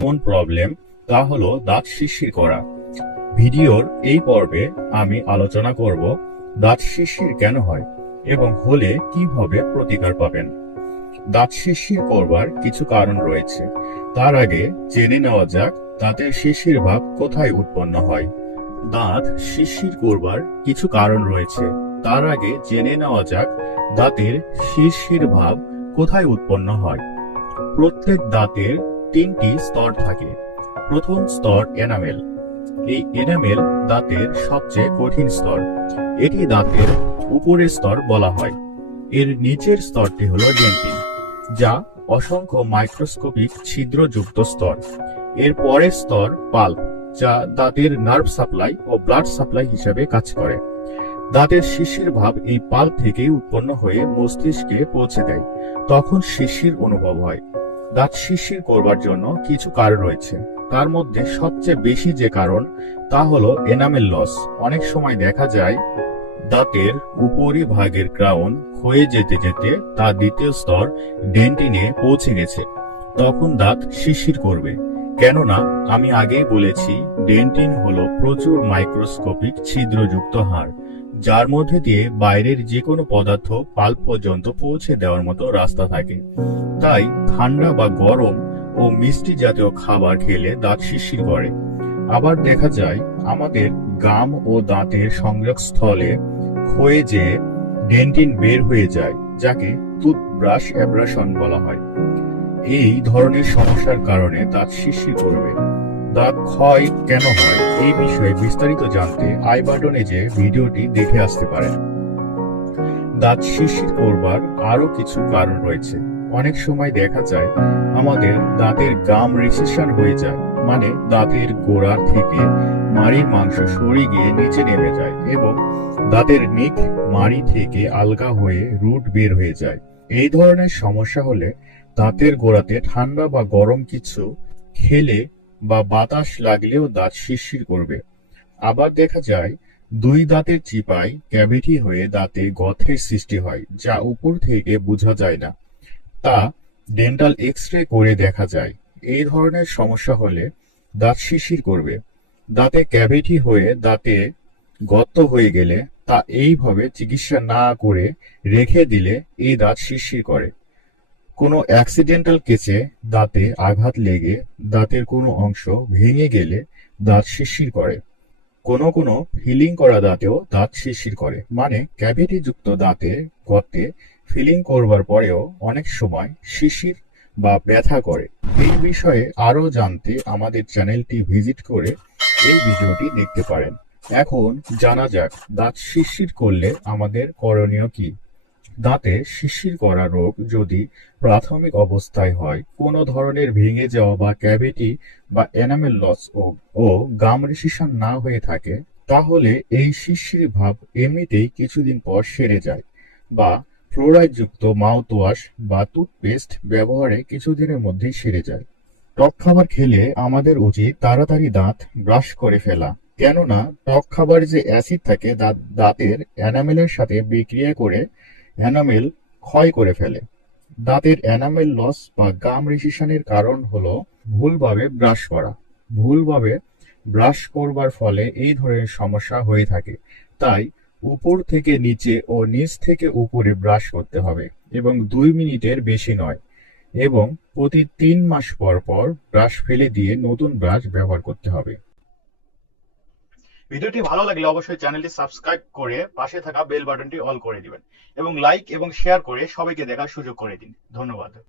কোন প্রবলেম তা হলো দাঁত শিরশির করা। ভিডিওর এই পর্বে আমি আলোচনা করব দাঁত শিরশির কেন হয় এবং হলে কিভাবে প্রতিকার পাবেন। দাঁত শিরশির করবার কিছু কারণ রয়েছে, তার আগে জেনে নেওয়া যাক দাঁতের শিরশির ভাব কোথায় উৎপন্ন হয়। দাঁত শিরশির করবার কিছু কারণ রয়েছে, তার আগে জেনে নেওয়া যাক দাঁতের শিরশির ভাব কোথায় উৎপন্ন হয়। প্রত্যেক দাঁতের তিনটি স্তর থাকে। প্রথম স্তর এনামেল। এই এনামেল দাঁতের সবচেয়ে কঠিন স্তর। এটি দাঁতের উপরের স্তর বলা হয়। এর নিচের স্তরটি হলো ডেন্টিন, যা অসংখ্য মাইক্রোস্কোপিক ছিদ্রযুক্ত স্তর। এর পরের স্তর পাল্প, যা দাঁতের নার্ভ সাপ্লাই ও ব্লাড সাপ্লাই হিসেবে কাজ করে। দাঁতের শিরশির ভাব এই পাল্প থেকেই উৎপন্ন হয়ে মস্তিষ্কে পৌঁছে দেয়, তখন শিরশির অনুভব হয়। দাঁত শিরশির করবার জন্য কিছু কারণ রয়েছে, তার মধ্যে সবচেয়ে বেশি যে কারণ তা হলো এনামেল লস। অনেক সময় দেখা যায় দাঁতের উপরি ভাগের ক্রাউন ক্ষয়ে যেতে যেতে তা দ্বিতীয় স্তর ডেন্টিনে পৌঁছে গেছে, তখন দাঁত শিরশির করবে। কেননা আমি আগেই বলেছি, ডেন্টিন হলো প্রচুর মাইক্রোস্কোপিক ছিদ্রযুক্ত হাড়, যার মধ্যে দিয়ে বাইরের যে কোনো পদার্থ পাল্প পর্যন্ত পৌঁছে দেওয়ার মতো রাস্তা থাকে। তাই ঠান্ডা বা গরম ও মিষ্টি জাতীয় খাবার খেলে দাঁত শিরশির করে। আবার দেখা যায় আমাদের গাম ও দাঁতের সংযোগস্থলে ক্ষয়ে যেয়ে ডেন্টিন বের হয়ে যায়, যাকে টুথব্রাশ অ্যাব্রাশন বলা হয়। এই ধরনের সমস্যার কারণে দাঁত শিরশির করবে। দাঁত ক্ষয় কেন হয় এই বিষয়ে বিস্তারিত জানতে আই বাটনে যে ভিডিওটি দেখে আসতে পারেন। দাঁত শিরশির করবার আরো কিছু কারণ রয়েছে। অনেক সময় দেখা যায় আমাদের দাঁতের গাম রিসেশন হয়ে যায়, মানে দাঁতের গোড়ার থেকে মাড়ির মাংস সরে গিয়ে নিচে নেমে যায় এবং দাঁতের নিক মাড়ি থেকে আলগা হয়ে রুট বের হয়ে যায়। এই ধরনের সমস্যা হলে দাঁতের গোড়াতে ঠান্ডা বা গরম কিছু খেলে বা বাতাস লাগলেও দাঁত শিরশির করবে। আবার দেখা যায় দুই দাঁতের চিপায় ক্যাভিটি হয়ে দাঁতে গর্তের সৃষ্টি হয়, যা উপর থেকে বোঝা যায় না, তা ডেন্টাল এক্স-রে করে দেখা যায়। এই ধরনের সমস্যা হলে দাঁত শিরশির করবে। দাঁতে ক্যাভিটি হয়ে দাঁতে গর্ত হয়ে গেলে তা এইভাবে চিকিৎসা না করে রেখে দিলে এই দাঁত শিরশির করে। কোনো অ্যাক্সিডেন্টাল কেসে দাঁতে আঘাত লেগে দাঁতের কোনো অংশ ভেঙে গেলে দাঁত শিরশির করে। কোনো কোনো ফিলিং করা দাঁতেও দাঁত শিরশির করে, মানে ক্যাভিটি যুক্ত দাঁতে গর্তে ফিলিং করবার পরেও অনেক সময় শিরশির বা ব্যথা করে। এই বিষয়ে আরো জানতে আমাদের চ্যানেলটি ভিজিট করে এই ভিডিওটি দেখতে পারেন। এখন জানা যাক দাঁত শিরশির করলে আমাদের করণীয় কি। দাঁতে শিরশির করা রোগ যদি প্রাথমিক অবস্থায় হয়, কোনো ধরনের ভেঙে যাওয়া বা ক্যাভিটি বা এনামেল লস ও গাম রিসেশন না হয়ে থাকে, তাহলে এই শিরশির ভাব এমনিতেই কিছুদিন পর সেরে যায়, বা ফ্লোরাইড যুক্ত মাউথওয়াশ বা টুথপেস্ট ব্যবহারে কিছুদিনের মধ্যেই সেরে যায়। টক খাবার খেলে আমাদের উচিত তাড়াতাড়ি দাঁত ব্রাশ করে ফেলা, কেননা টক খাবার যে অ্যাসিড থাকে দাঁতের এনামেলের সাথে বিক্রিয়া করে এনামেল ক্ষয় করে ফেলে। দাঁতের এনামেল লস বা গাম রিসেশনের কারণ হলো ভুলভাবে ব্রাশ করা। ভুলভাবে ব্রাশ করবার ফলে এই ধরনের সমস্যা হয়ে থাকে। তাই উপর থেকে নিচে ও নিচ থেকে উপরে ব্রাশ করতে হবে এবং 2 মিনিটের বেশি নয়, এবং প্রতি 3 মাস পর পর ব্রাশ ফেলে দিয়ে নতুন ব্রাশ ব্যবহার করতে হবে। ভিডিওটি ভালো লাগলে অবশ্যই চ্যানেলটি সাবস্ক্রাইব করে পাশে থাকা বেল বাটনটি অল করে দিবেন এবং লাইক এবং শেয়ার করে সবাইকে দেখার সুযোগ করে দিন। ধন্যবাদ।